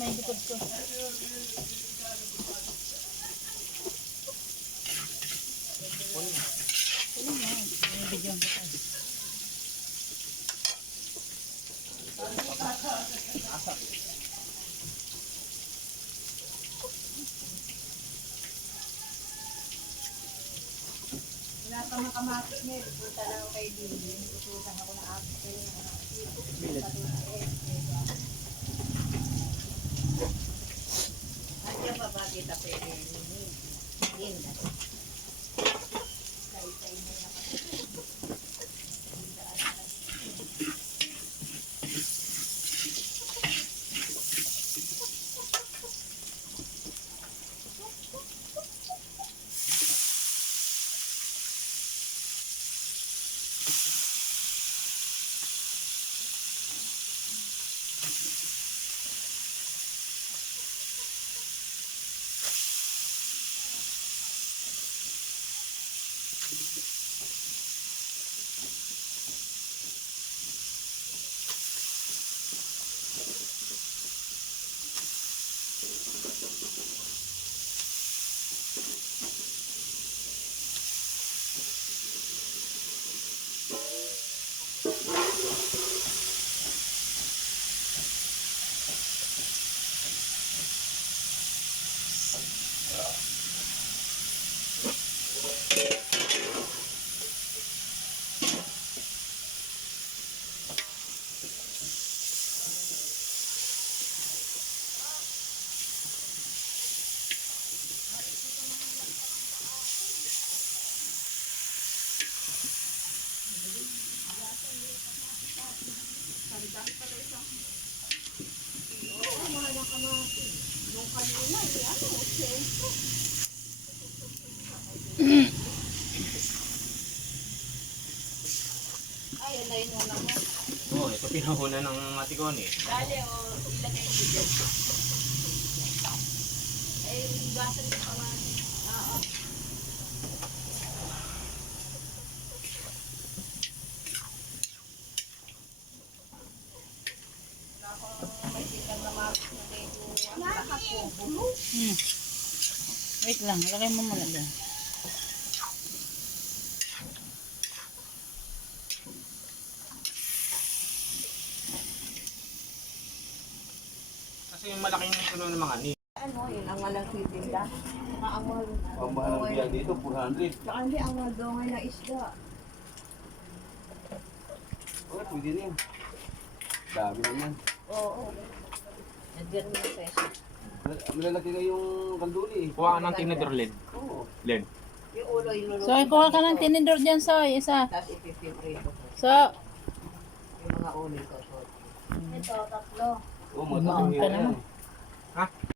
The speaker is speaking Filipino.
may likod ko. Kunin mo. Binibigyan ko tayo. Wala pa makamatis niya. Pupunta lang kay Dili. Pupunta ako ng apis kayo. Andiyan ba ba kita pwede? Hindi. Say mo na kasi. Ayun na yun muna mo. Oo, ito pinahuna ng matikon eh. Dali o ilagay mo dyan. Ay, gasan mo pa man. Oo. Wala akong may sigang na mapit na medyo nakakubulo. Wait lang, lagay mo muna dyan. Kasi yung malaking puno ng mga ni. Ano, yun ang walang titinda. Saka ang Ang mahal ng biya dito, 400. Saka hindi, ang dongay na isda. Okay, pwede rin. Dami naman. Oo. Nagyan mo yung peso. Malalaki na yung kanduli eh. Kuha ka ng tinidor, Len. Oo. Len. Yung ulo, yung luluto. So, kuha ka ng tinidor dyan, Soy. Isa. Tapos ipipiprito ko. So, Yung mga ulo ko. So. Ito, tatlo. Oo, Maang matapang ka yan. naman. Ha?